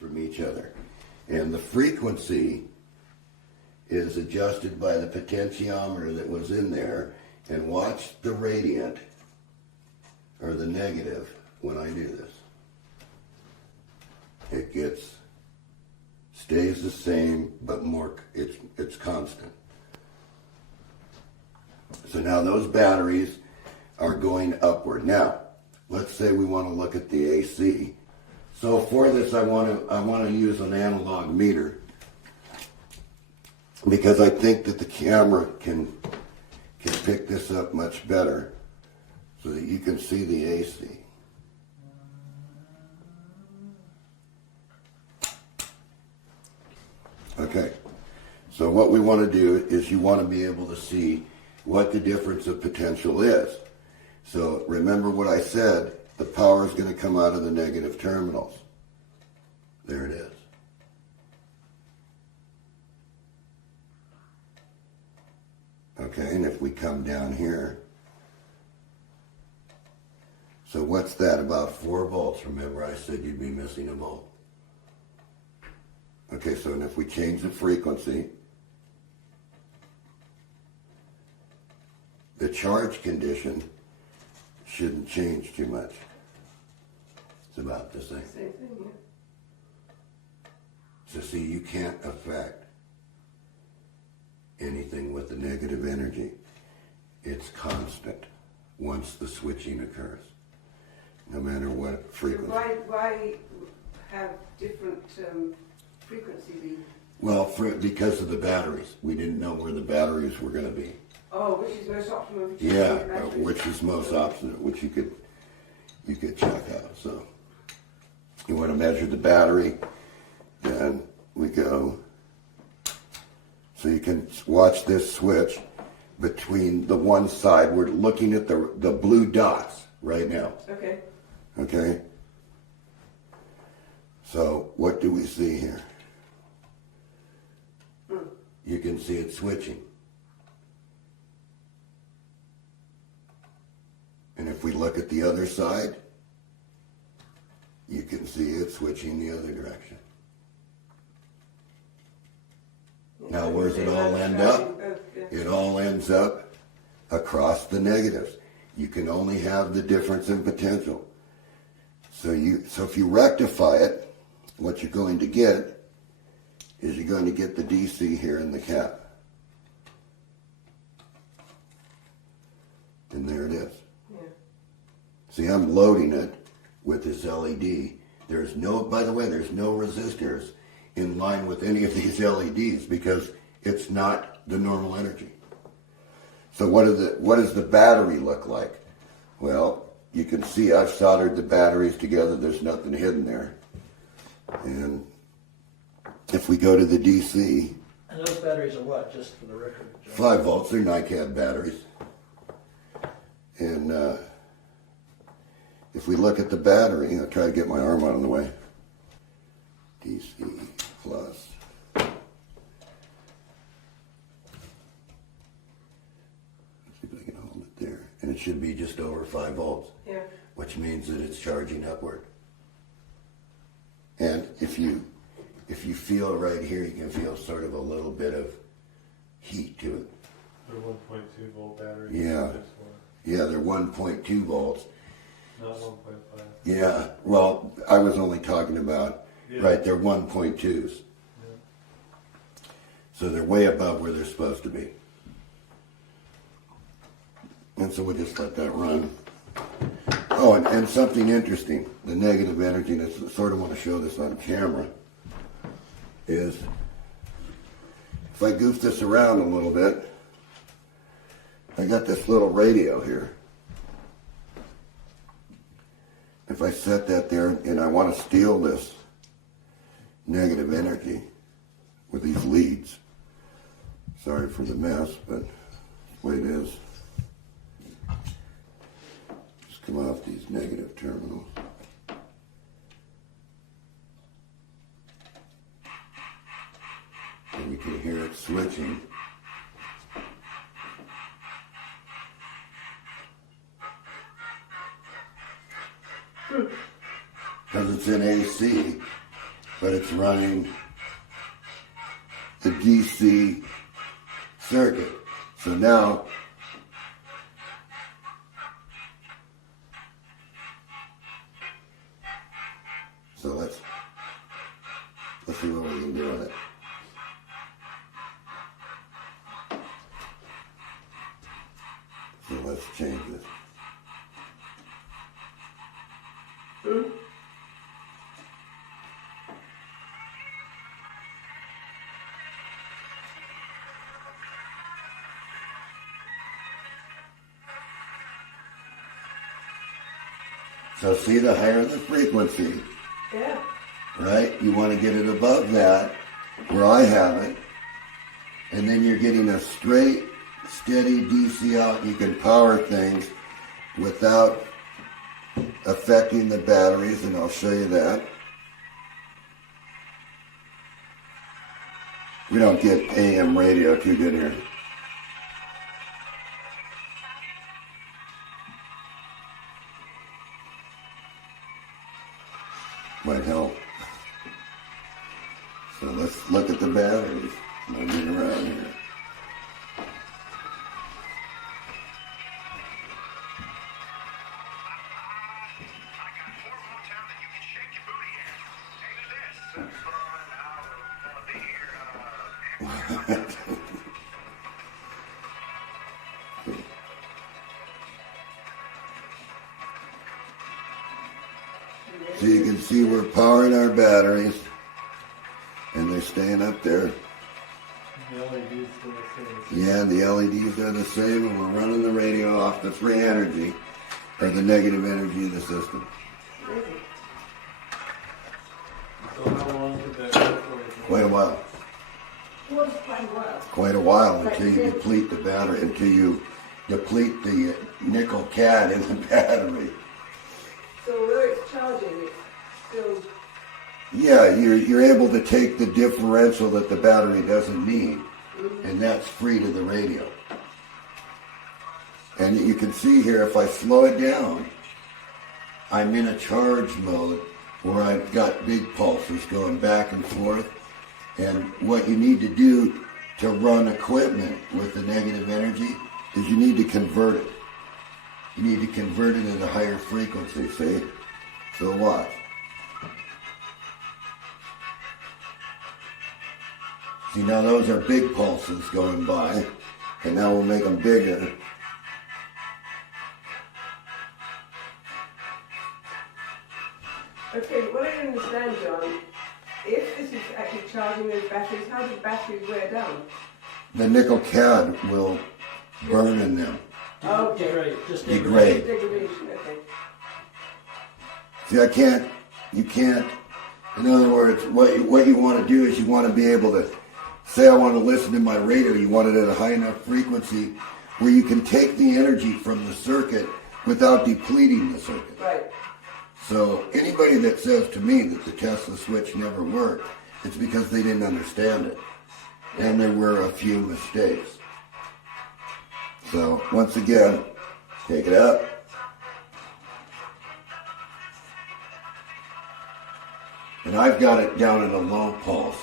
from each other. And the frequency is adjusted by the potentiometer that was in there. And watch the radiant, or the negative, when I do this. It stays the same, but more, it's constant. So now those batteries are going upward. Now, let's say we want to look at the AC. So for this, I want to use an analog meter because I think that the camera can pick this up much better so that you can see the AC. Okay, so what we want to do is you want to be able to see what the difference of potential is. So remember what I said, the power is going to come out of the negative terminals. There it is. Okay, and if we come down here, so what's that, about 4 volts? Remember I said you'd be missing a volt. Okay, so and if we change the frequency, the charge condition shouldn't change too much. It's about the same. Same thing, yeah. So see, you can't affect anything with the negative energy. It's constant once the switching occurs, no matter what frequency. Why have different frequency be? Well, because of the batteries. We didn't know where the batteries were going to be. Oh, which is most optimum? Yeah, which is most optimum, which you could check out. So you want to measure the battery, then we go. So you can watch this switch between the one side. We're looking at the blue dots right now. Okay. Okay? So what do we see here? You can see it switching. And if we look at the other side, you can see it switching the other direction. Now, where does it all end up? It all ends up across the negatives. You can only have the difference in potential. So if you rectify it, what you're going to get is you're going to get the DC here in the cap. And there it is. Yeah. See, I'm loading it with this LED. There's no, by the way, there's no resistors in line with any of these LEDs because it's not the normal energy. So what does the battery look like? Well, you can see I've soldered the batteries together. There's nothing hidden there. And if we go to the DC... And those batteries are what, just for the record? John? 5 volts, they're NiCad batteries. And if we look at the battery, I'll try to get my arm out of the way. DC plus. Let's see if I can hold it there. And it should be just over 5 volts. Yeah. Which means that it's charging upward. And if you feel right here, you can feel sort of a little bit of heat to it. They're 1.2 volt batteries. Yeah. Yeah, they're 1.2 volts. Not 1.5. Yeah, well, I was only talking about, right, they're 1.2s. Yeah. So they're way above where they're supposed to be. And so we'll just let that run. Oh, and something interesting, the negative energy, and I sort of want to show this on camera, is if I goof this around a little bit, I got this little radio here. If I set that there and I want to steal this negative energy with these leads, sorry for the mess, but the way it is. Just come off these negative terminals. And you can hear it switching. Because it's in AC, but it's running the DC circuit. So now, let's see what we can do with it. So let's change this. So see, the higher the frequency, Yeah. right? You want to get it above that, where I have it, and then you're getting a straight, steady DC out. You can power things without affecting the batteries, and I'll show you that. We don't get AM radio too good here. Might help. So let's look at the batteries. Moving around here. So you can see we're powering our batteries, and they're staying up there. The LEDs still the same. Yeah, the LEDs are the same, and we're running the radio off the free energy, or the negative energy of the system. So how long could that go for? Quite a while. What is quite a while? Quite a while until you deplete the battery, until you deplete the nickel cad in the battery. So where it's charging, it's still... Yeah, you're able to take the differential that the battery doesn't need, and that's free to the radio. And you can see here, if I slow it down, I'm in a charge mode where I've got big pulses going back and forth. And what you need to do to run equipment with the negative energy is you need to convert it. You need to convert it at a higher frequency, see? So watch. See, now those are big pulses going by, and now we'll make them bigger. Okay, what I don't understand, John, if this is actually charging those batteries, how do batteries wear down? The nickel cad will burn in them. Okay. Degrade, just Degrade. Degradation, okay. See, you can't, in other words, what you want to do is you want to be able to, say I want to listen to my radio, you want it at a high enough frequency where you can take the energy from the circuit without depleting the circuit. Right. So anybody that says to me that the Tesla switch never worked, it's because they didn't understand it. And there were a few mistakes. So once again, take it up. And I've got it down in a low pulse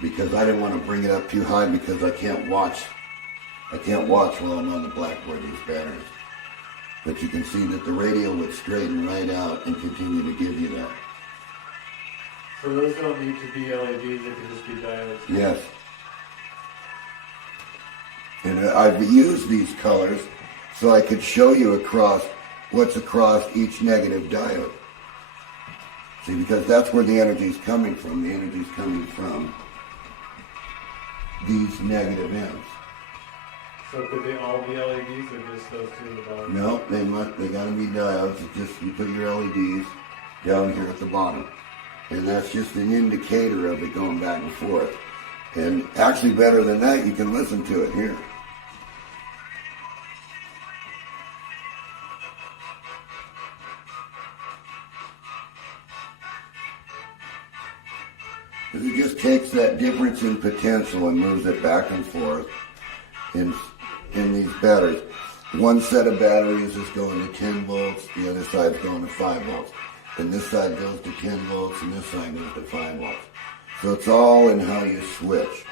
because I didn't want to bring it up too high because I can't watch while I'm on the blackboard these batteries. But you can see that the radio would straighten right out and continue to give you that. So those don't need to be LEDs, they can just be diodes. Yes. And I've used these colors so I could show you what's across each negative diode. See, because that's where the energy's coming from. The energy's coming from these negative ends. So could they all be LEDs or just those two in the bottom? No, they gotta be diodes. It's just you put your LEDs down here at the bottom. And that's just an indicator of it going back and forth. And actually better than that, you can listen to it here. It just takes that difference in potential and moves it back and forth in these batteries. One set of batteries is going to 10 volts, the other side's going to 5 volts. and this side goes to 10 volts, and this side goes to 5 volts. So it's all in how you switch.